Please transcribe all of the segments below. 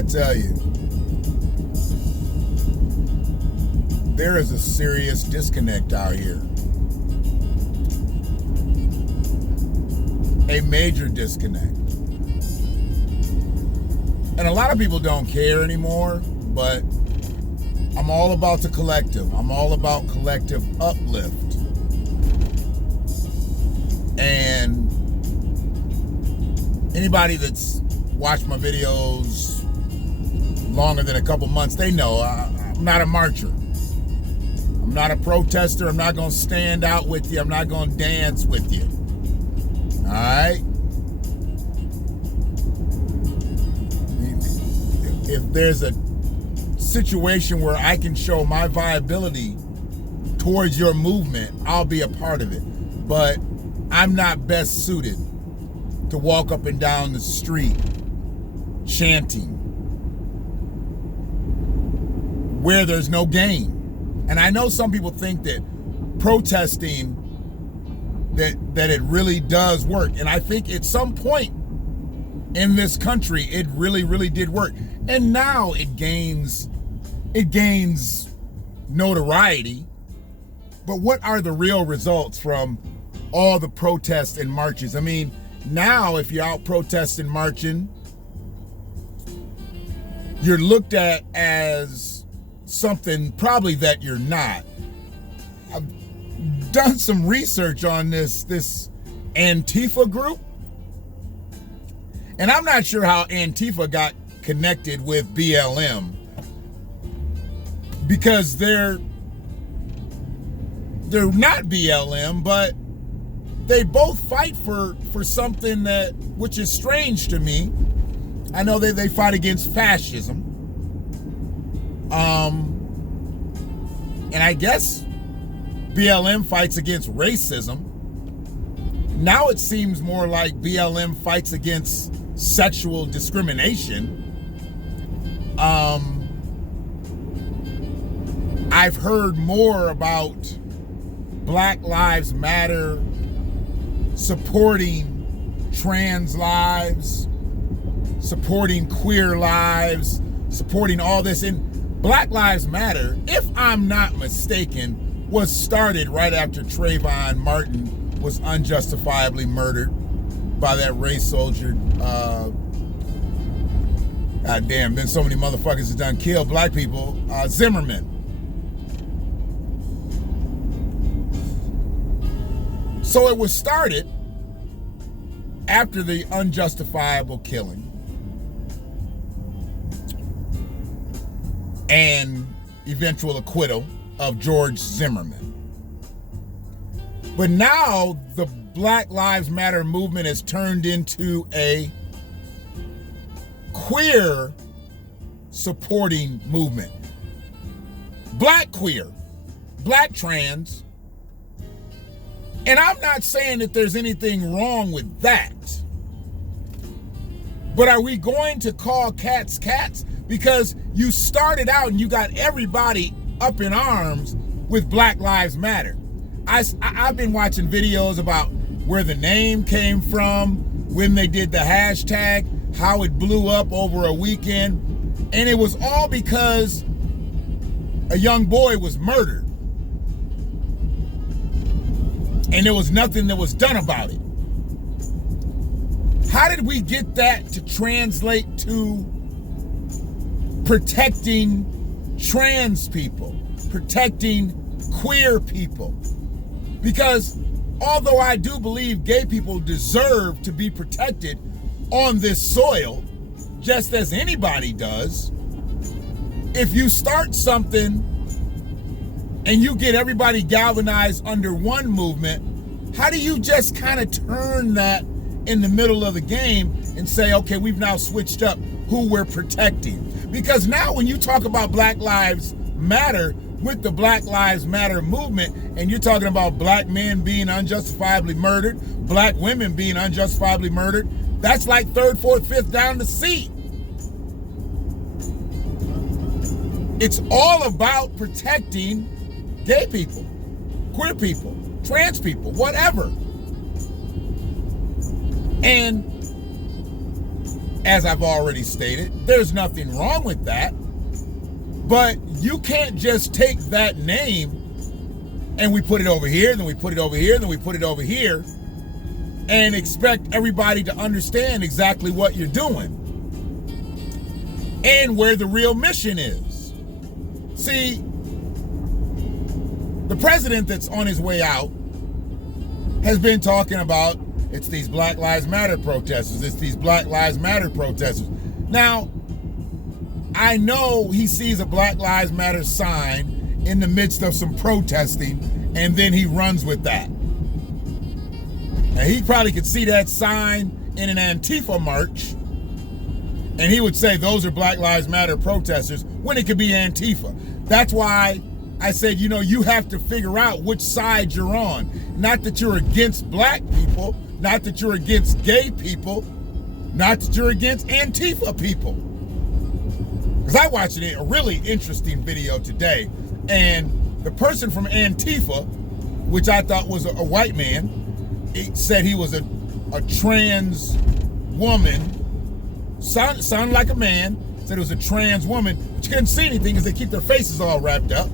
I tell you, there is a serious disconnect out here. A major disconnect. And a lot of people don't care anymore, but I'm all about the collective. I'm all about collective uplift. And anybody that's watched my videos longer than a couple months, they know I'm not a marcher. I'm not a protester. I'm not going to stand out with you. I'm not going to dance with you. All right? If there's a situation where I can show my viability towards your movement, I'll be a part of it. But I'm not best suited to walk up and down the street chanting where there's no gain. And I know some people think that protesting, that it really does work. And I think at some point in this country, it really, really did work. And now it gains notoriety. But what are the real results from all the protests and marches? I mean, now if you're out protesting, marching, you're looked at as something probably that you're not. I've done some research on this Antifa group. And I'm not sure how Antifa got connected with BLM, because they're not BLM, but they both fight for something which is strange to me. I know they fight against fascism. And I guess BLM fights against racism. Now it seems more like BLM fights against sexual discrimination. I've heard more about Black Lives Matter supporting trans lives, supporting queer lives, supporting all this. And Black Lives Matter, if I'm not mistaken, was started right after Trayvon Martin was unjustifiably murdered by that race soldier. God damn, been so many motherfuckers that done killed black people. Zimmerman. So it was started after the unjustifiable killing and eventual acquittal of George Zimmerman. But now the Black Lives Matter movement has turned into a queer supporting movement. Black queer, black trans. And I'm not saying that there's anything wrong with that. But are we going to call cats cats? Because you started out and you got everybody up in arms with Black Lives Matter. I've been watching videos about where the name came from, when they did the hashtag, how it blew up over a weekend. And it was all because a young boy was murdered. And there was nothing that was done about it. How did we get that to translate to protecting trans people, protecting queer people? Because although I do believe gay people deserve to be protected on this soil, just as anybody does, if you start something and you get everybody galvanized under one movement, how do you just kind of turn that in the middle of the game and say, okay, we've now switched up who we're protecting? Because now when you talk about Black Lives Matter with the Black Lives Matter movement, and you're talking about black men being unjustifiably murdered, black women being unjustifiably murdered, that's like third, fourth, fifth down the seat. It's all about protecting gay people, queer people, trans people, whatever. And as I've already stated. There's nothing wrong with that. But you can't just take that name and we put it over here, then we put it over here, then we put it over here, and expect everybody to understand exactly what you're doing and where the real mission is. See, the president that's on his way out has been talking about it's these Black Lives Matter protesters, it's these Black Lives Matter protesters. Now, I know he sees a Black Lives Matter sign in the midst of some protesting, and then he runs with that. And he probably could see that sign in an Antifa march, and he would say those are Black Lives Matter protesters when it could be Antifa. That's why I said, you know, you have to figure out which side you're on. Not that you're against black people, not that you're against gay people, not that you're against Antifa people. Because I watched a really interesting video today, and the person from Antifa, which I thought was a white man, it said he was a trans woman, sounded like a man, said it was a trans woman, but you couldn't see anything because they keep their faces all wrapped up.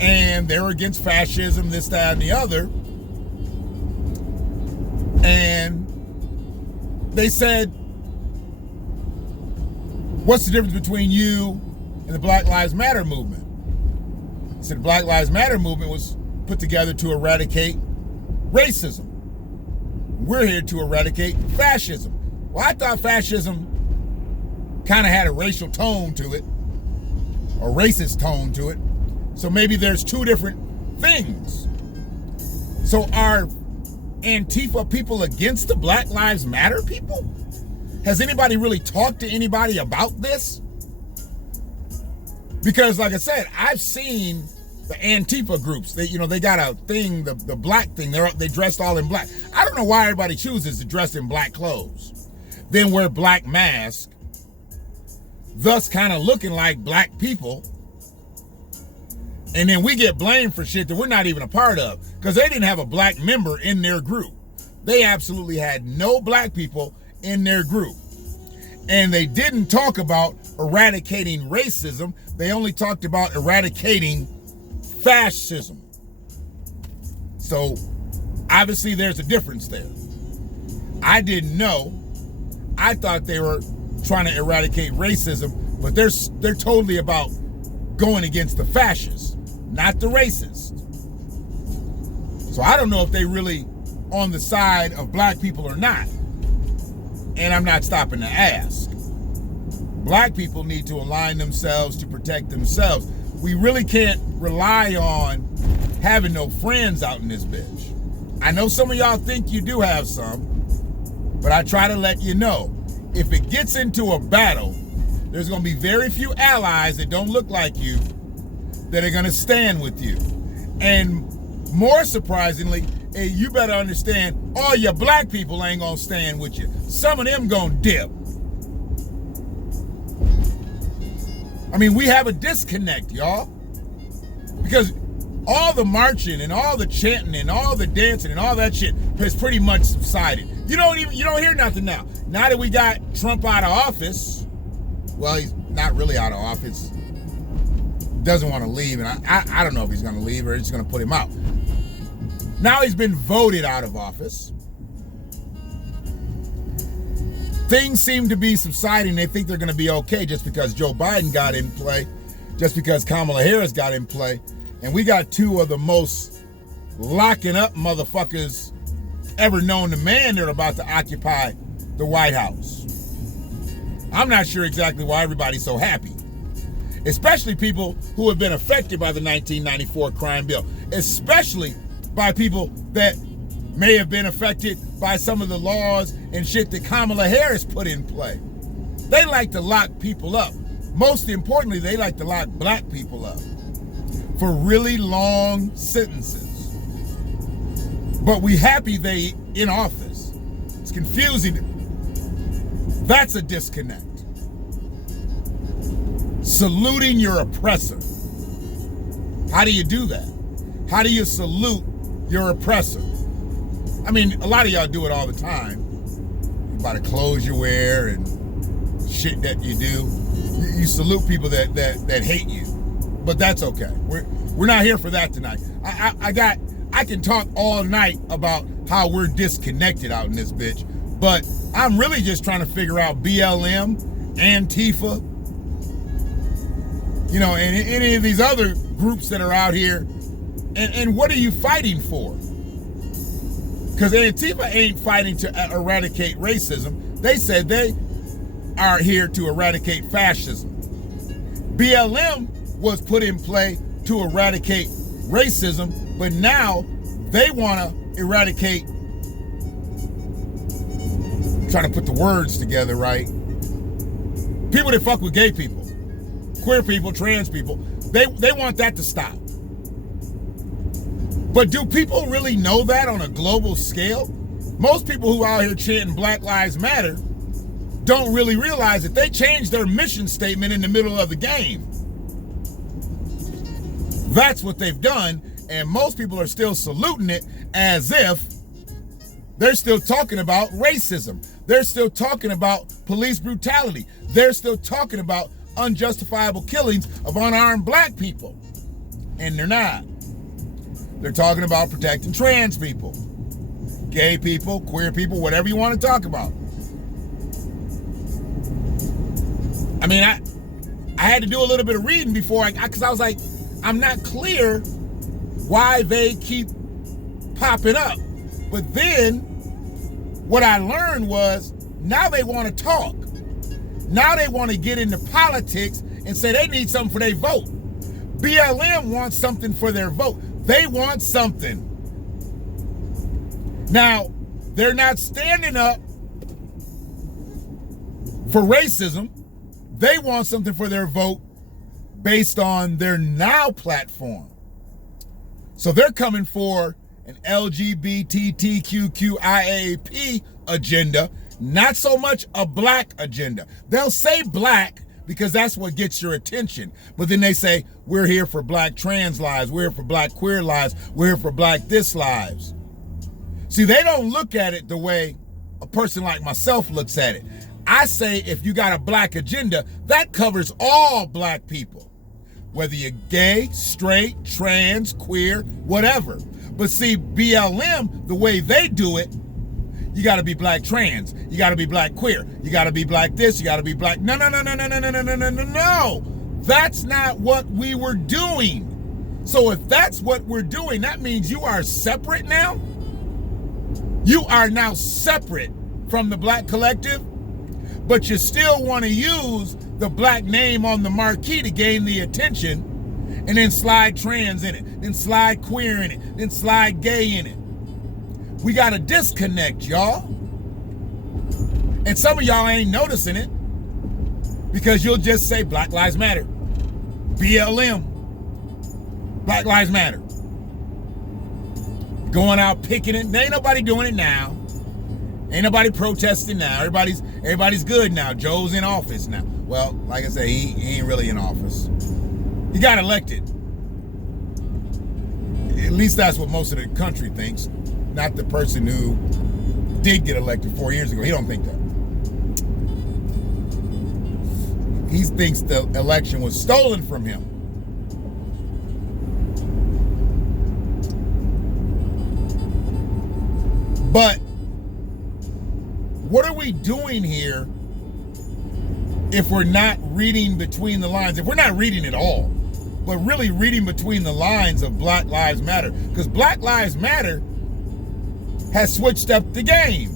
And they were against fascism, this, that, and the other. And they said, what's the difference between you and the Black Lives Matter movement? He said the Black Lives Matter movement was put together to eradicate racism. We're here to eradicate fascism. Well, I thought fascism kind of had a racial tone to it, a racist tone to it. So maybe there's two different things. So are Antifa people against the Black Lives Matter people? Has anybody really talked to anybody about this? Because like I said, I've seen the Antifa groups. They got a thing, the black thing. They dressed all in black. I don't know why everybody chooses to dress in black clothes, then wear black masks, thus kind of looking like black people. And then we get blamed for shit that we're not even a part of because they didn't have a black member in their group. They absolutely had no black people in their group. And they didn't talk about eradicating racism. They only talked about eradicating fascism. So obviously there's a difference there. I didn't know. I thought they were trying to eradicate racism, but they're totally about going against the fascists, not the racists. So I don't know if they really on the side of black people or not. And I'm not stopping to ask. Black people need to align themselves to protect themselves. We really can't rely on having no friends out in this bitch. I know some of y'all think you do have some, but I try to let you know, if it gets into a battle, there's going to be very few allies that don't look like you that are going to stand with you. And more surprisingly, you better understand, all your black people ain't going to stand with you. Some of them going to dip. I mean, we have a disconnect, y'all. Because all the marching and all the chanting and all the dancing and all that shit has pretty much subsided. You don't hear nothing now. Now that we got Trump out of office, well, he's not really out of office. Doesn't want to leave, and I don't know if he's going to leave or it's going to put him out. Now he's been voted out of office. Things seem to be subsiding. They think they're going to be okay just because Joe Biden got in play, just because Kamala Harris got in play, and we got two of the most locking up motherfuckers ever known to man that are about to occupy the White House. I'm not sure exactly why everybody's so happy, especially people who have been affected by the 1994 crime bill, especially by people that may have been affected by some of the laws and shit that Kamala Harris put in play. They like to lock people up. Most importantly, they like to lock black people up for really long sentences. But we happy they in office. It's confusing. That's a disconnect. Saluting your oppressor. How do you do that? How do you salute your oppressor? I mean, a lot of y'all do it all the time. by the clothes you wear and shit that you do. You salute people that hate you, but that's okay. We're not here for that tonight. I can talk all night about how we're disconnected out in this bitch, but I'm really just trying to figure out BLM, Antifa, you know, and any of these other groups that are out here, and what are you fighting for? Because Antifa ain't fighting to eradicate racism. They said they are here to eradicate fascism. BLM was put in play to eradicate racism, but now they want to eradicate, I'm trying to put the words together right, people that fuck with gay people, queer people, trans people. They want that to stop. But do people really know that on a global scale? Most people who are out here chanting Black Lives Matter don't really realize that they changed their mission statement in the middle of the game. That's what they've done, and most people are still saluting it as if they're still talking about racism. They're still talking about police brutality. They're still talking about unjustifiable killings of unarmed black people. And they're not. They're talking about protecting trans people, gay people, queer people, whatever you want to talk about. I mean, I had to do a little bit of reading before because I was like, I'm not clear why they keep popping up. But then what I learned was now they want to talk. Now they want to get into politics and say they need something for their vote. BLM wants something for their vote. They want something. Now, they're not standing up for racism. They want something for their vote based on their Now platform. So they're coming for an LGBTQIAP agenda, not so much a black agenda. They'll say black because that's what gets your attention. But then they say, we're here for black trans lives, we're here for black queer lives, we're here for black this lives. See, they don't look at it the way a person like myself looks at it. I say if you got a black agenda, that covers all black people. Whether you're gay, straight, trans, queer, whatever. But see, BLM, the way they do it, you gotta be black trans, you gotta be black queer, you gotta be black this, you gotta be black, no. That's not what we were doing. So if that's what we're doing, that means you are separate now? You are now separate from the black collective, but you still want to use the black name on the marquee to gain the attention, and then slide trans in it, then slide queer in it, then slide gay in it. We got to disconnect, y'all. And some of y'all ain't noticing it because you'll just say Black Lives Matter, BLM, Black Lives Matter. Going out picking it. Ain't nobody doing it now. Ain't nobody protesting now. Everybody's good now. Joe's in office now. Well, like I say, he ain't really in office. He got elected. At least that's what most of the country thinks. Not the person who did get elected 4 years ago. He don't think that. He thinks the election was stolen from him. But what are we doing here if we're not reading between the lines? If we're not reading at all, but really reading between the lines of Black Lives Matter. Because Black Lives Matter has switched up the game.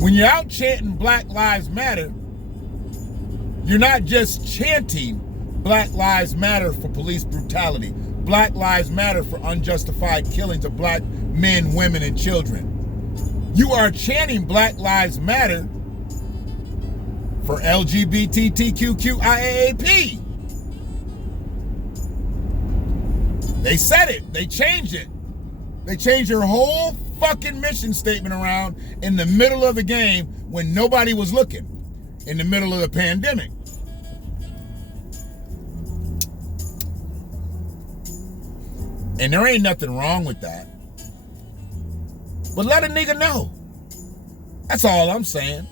When you're out chanting Black Lives Matter, you're not just chanting Black Lives Matter for police brutality, Black Lives Matter for unjustified killings of black men, women, and children. You are chanting Black Lives Matter for LGBTQIAP. They said it. They changed it. They changed their whole fucking mission statement around in the middle of the game when nobody was looking, in the middle of the pandemic. And there ain't nothing wrong with that. But let a nigga know. That's all I'm saying.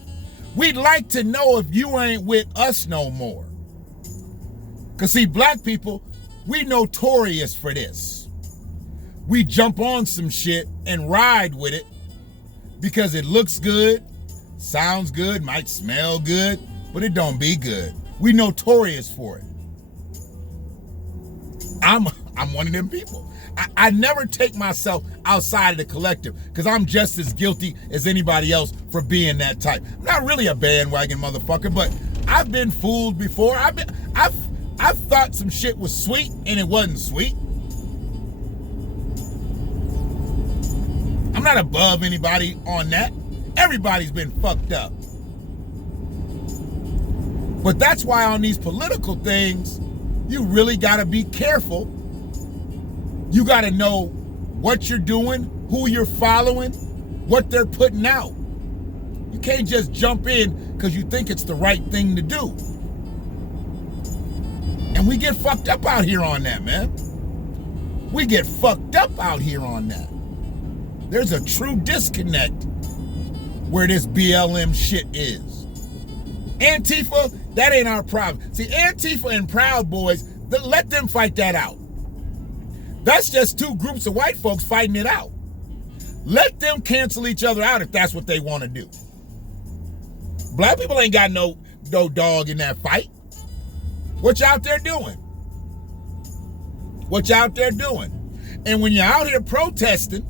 We'd like to know if you ain't with us no more. Because see, black people, we notorious for this. We jump on some shit and ride with it because it looks good, sounds good, might smell good, but it don't be good. We notorious for it. I'm one of them people. I never take myself outside of the collective because I'm just as guilty as anybody else for being that type. I'm not really a bandwagon motherfucker, but I've been fooled before. I've thought some shit was sweet and it wasn't sweet. I'm not above anybody on that. Everybody's been fucked up. But that's why on these political things, you really gotta be careful. You gotta know what you're doing, who you're following, what they're putting out. You can't just jump in because you think it's the right thing to do. And we get fucked up out here on that, man. We get fucked up out here on that. There's a true disconnect where this BLM shit is. Antifa, that ain't our problem. See, Antifa and Proud Boys, let them fight that out. That's just two groups of white folks fighting it out. Let them cancel each other out if that's what they want to do. Black people ain't got no dog in that fight. What you out there doing? What you out there doing? And when you're out here protesting,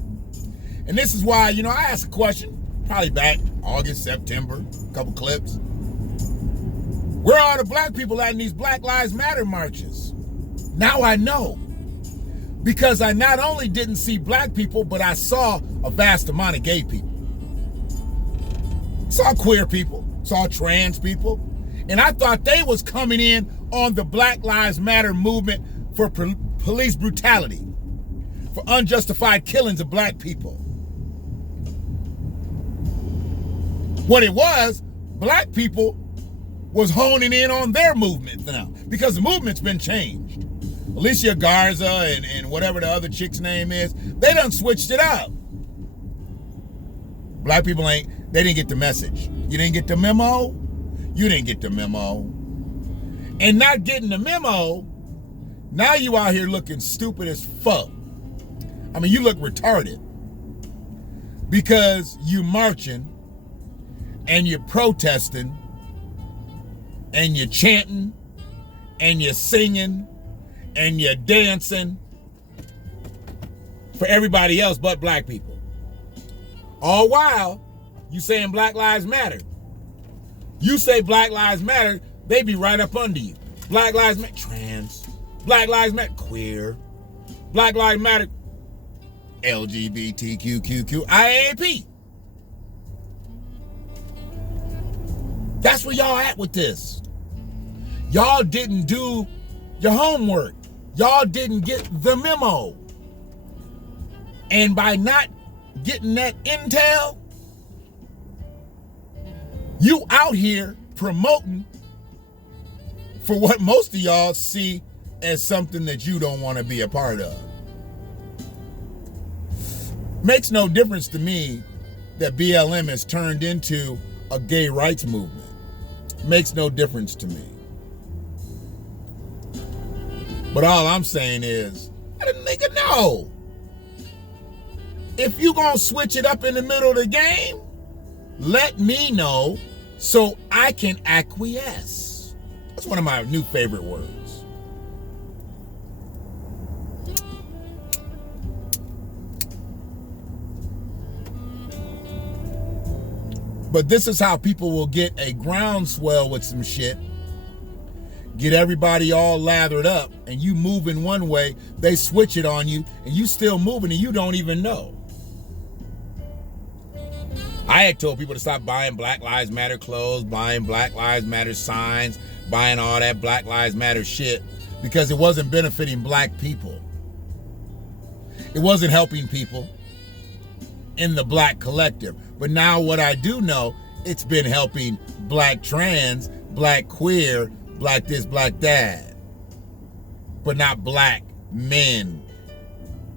and this is why, I asked a question, probably back August, September, a couple clips. Where are the black people at in these Black Lives Matter marches? Now I know. Because I not only didn't see black people, but I saw a vast amount of gay people. Saw queer people, saw trans people. And I thought they was coming in on the Black Lives Matter movement for police brutality, for unjustified killings of black people. What it was, black people was honing in on their movement now, because the movement's been changed. Alicia Garza and whatever the other chick's name is, they done switched it up. Black people they didn't get the message. You didn't get the memo? You didn't get the memo. And not getting the memo, now you out here looking stupid as fuck. I mean, you look retarded. Because you marching and you're protesting and you're chanting and you're singing and you're dancing for everybody else but black people. All while you saying Black Lives Matter. You say Black Lives Matter, they be right up under you. Black Lives Matter, trans. Black Lives Matter, queer. Black Lives Matter, LGBTQQIAP. That's where y'all at with this. Y'all didn't do your homework. Y'all didn't get the memo. And by not getting that intel, you out here promoting for what most of y'all see as something that you don't want to be a part of. Makes no difference to me that BLM has turned into a gay rights movement. Makes no difference to me. But all I'm saying is, let a nigga know. If you gonna switch it up in the middle of the game, let me know so I can acquiesce. That's one of my new favorite words. But this is how people will get a groundswell with some shit, get everybody all lathered up, and you move in one way, they switch it on you, and you still moving and you don't even know. I had told people to stop buying Black Lives Matter clothes, buying Black Lives Matter signs, buying all that Black Lives Matter shit, because it wasn't benefiting black people. It wasn't helping people in the black collective. But now what I do know, it's been helping black trans, black queer, black this, black that. But not black men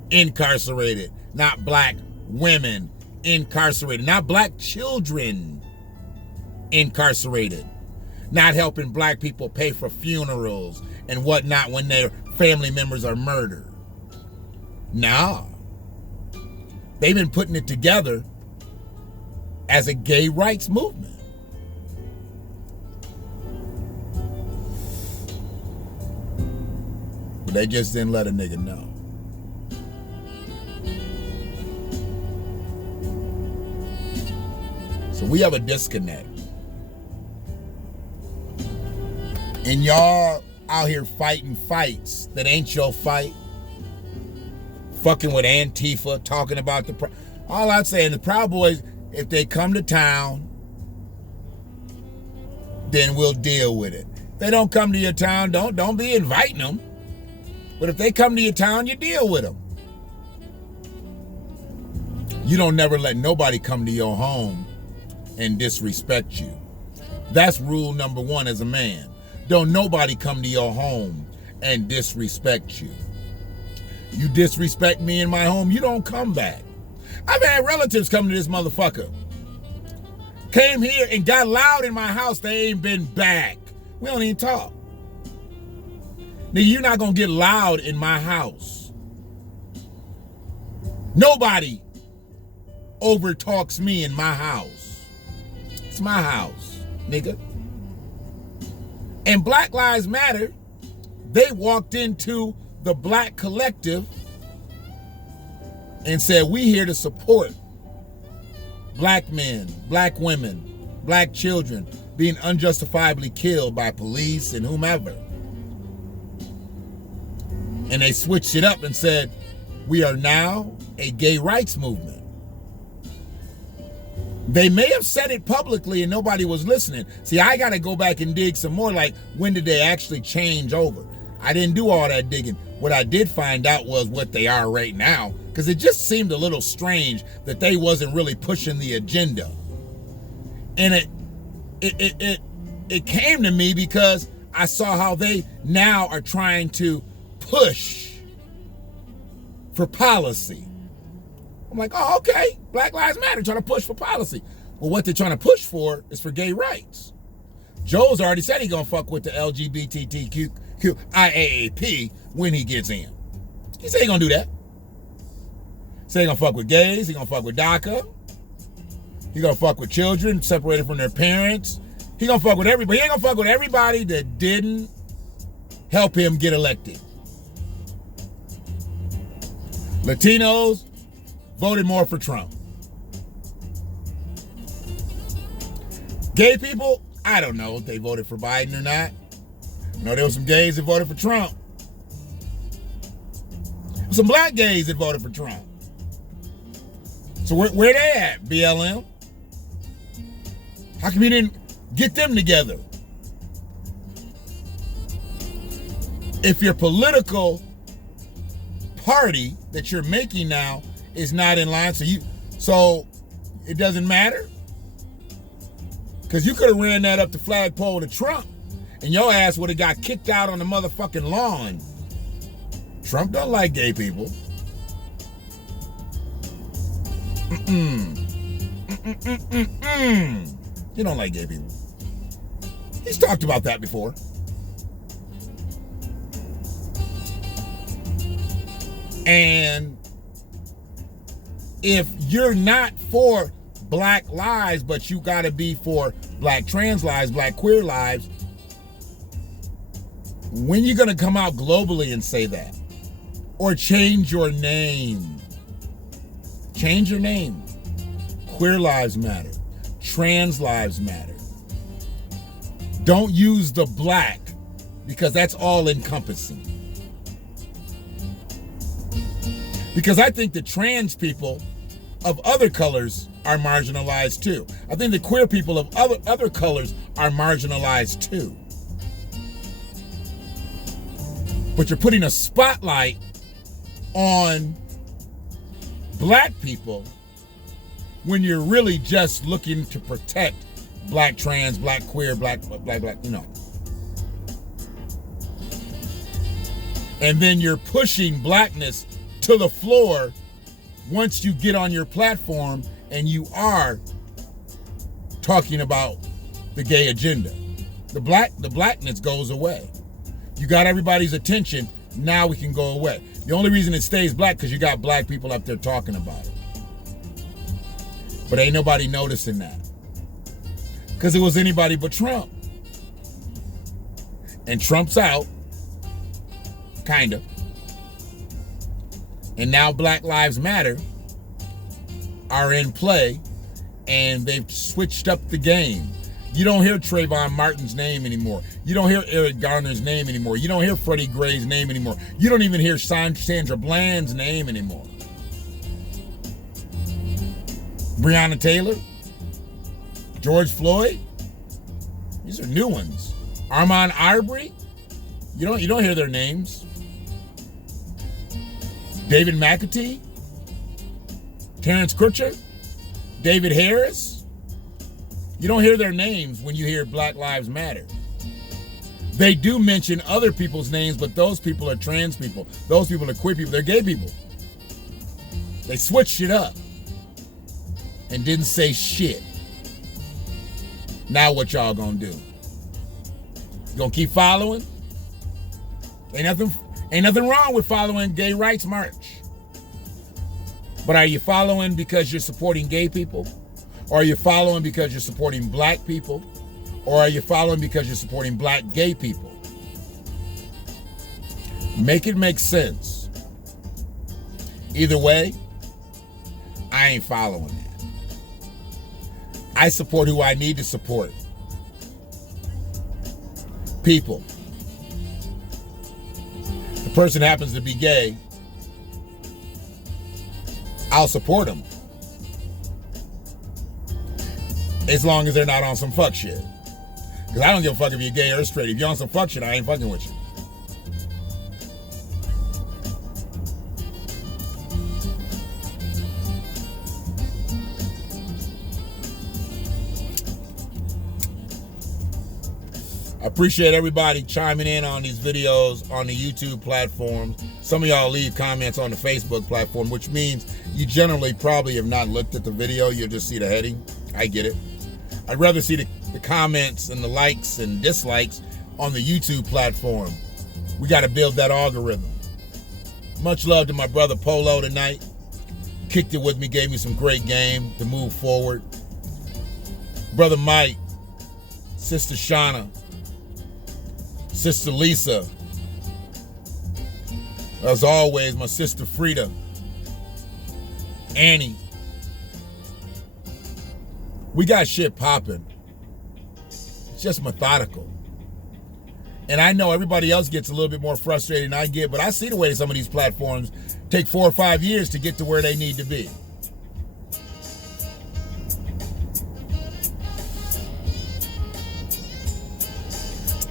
incarcerated, not black women incarcerated, not black children incarcerated, not helping black people pay for funerals and whatnot when their family members are murdered. Nah. They've been putting it together as a gay rights movement. But they just didn't let a nigga know. So we have a disconnect. And y'all out here fighting fights that ain't your fight. Fucking with Antifa, talking about all I'm saying, the Proud Boys, if they come to town, then we'll deal with it. If they don't come to your town, don't be inviting them. But if they come to your town, you deal with them. You don't never let nobody come to your home and disrespect you. That's rule number one as a man. Don't nobody come to your home and disrespect you. You disrespect me in my home, you don't come back. I've had relatives come to this motherfucker. Came here and got loud in my house, they ain't been back. We don't even talk. Nigga, you're not gonna get loud in my house. Nobody overtalks me in my house. It's my house, nigga. And Black Lives Matter, they walked into the black collective and said, we here to support black men, black women, black children being unjustifiably killed by police and whomever. And they switched it up and said, we are now a gay rights movement. They may have said it publicly and nobody was listening. See, I got to go back and dig some more, like, when did they actually change over? I didn't do all that digging. What I did find out was what they are right now, because it just seemed a little strange that they wasn't really pushing the agenda. And it came to me because I saw how they now are trying to push for policy. I'm like, oh, okay, Black Lives Matter, trying to push for policy. Well, what they're trying to push for is for gay rights. Joe's already said he's gonna fuck with the LGBTQIAAP when he gets in. He said he's gonna do that. He said he's gonna fuck with gays, he's gonna fuck with DACA, he's gonna fuck with children separated from their parents. He's gonna fuck with everybody. He ain't gonna fuck with everybody that didn't help him get elected. Latinos voted more for Trump. Gay people, I don't know if they voted for Biden or not. I know there were some gays that voted for Trump. Some black gays that voted for Trump. So where they at, BLM? How come you didn't get them together? If your political party that you're making now is not in line, so it doesn't matter? Because you could have ran that up the flagpole to Trump and your ass would have got kicked out on the motherfucking lawn. Trump don't like gay people. He don't like gay people. He's talked about that before. And if you're not for black lives, but you gotta be for black trans lives, black queer lives, when you gonna come out globally and say that? Or change your name. Change your name. Queer lives matter. Trans lives matter. Don't use the black, because that's all encompassing. Because I think the trans people of other colors are marginalized too. I think the queer people of other colors are marginalized too. But you're putting a spotlight on black people when you're really just looking to protect black trans, black queer, black, you know. And then you're pushing blackness to the floor once you get on your platform and you are talking about the gay agenda, the blackness goes away. You got everybody's attention, now we can go away. The only reason it stays black because you got black people up there talking about it. But ain't nobody noticing that. Because it was anybody but Trump. And Trump's out, kind of. And now Black Lives Matter are in play, and they've switched up the game. You don't hear Trayvon Martin's name anymore. You don't hear Eric Garner's name anymore. You don't hear Freddie Gray's name anymore. You don't even hear Sandra Bland's name anymore. Breonna Taylor, George Floyd, these are new ones. Ahmaud Arbery, you don't hear their names. David McAtee, Terrence Crutcher, David Harris, you don't hear their names when you hear Black Lives Matter. They do mention other people's names, but those people are trans people. Those people are queer people. They're gay people. They switched it up and didn't say shit. Now what y'all gonna do? You gonna keep following? Ain't nothing wrong with following Gay Rights March. But are you following because you're supporting gay people? Or are you following because you're supporting black people? Or are you following because you're supporting black gay people? Make it make sense. Either way, I ain't following that. I support who I need to support. People. If the person happens to be gay, I'll support them. As long as they're not on some fuck shit. Because I don't give a fuck if you're gay or straight. If you're on some fuck shit, I ain't fucking with you. I appreciate everybody chiming in on these videos on the YouTube platform. Some of y'all leave comments on the Facebook platform, which means you generally probably have not looked at the video. You'll just see the heading. I get it. I'd rather see the comments and the likes and dislikes on the YouTube platform. We got to build that algorithm. Much love to my brother Polo tonight. Kicked it with me, gave me some great game to move forward. Brother Mike, Sister Shauna, Sister Lisa, as always, my sister Frida, Annie. We got shit popping. It's just methodical. And I know everybody else gets a little bit more frustrated than I get, but I see the way some of these platforms take 4 or 5 years to get to where they need to be.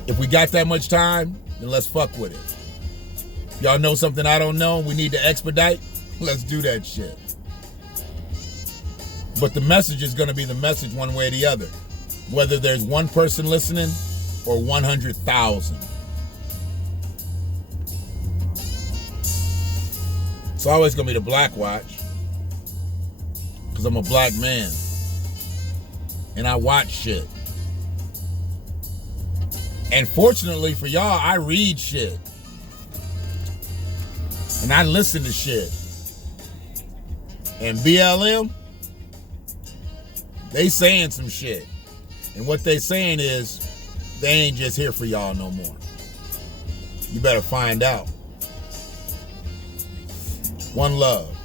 If we got that much time, then let's fuck with it. If y'all know something I don't know, we need to expedite, let's do that shit. But the message is going to be the message one way or the other. Whether there's one person listening or 100,000. It's always going to be the BlackWatch. Because I'm a black man. And I watch shit. And fortunately for y'all, I read shit. And I listen to shit. And BLM, they saying some shit. And what they saying is, they ain't just here for y'all no more. You better find out. One love.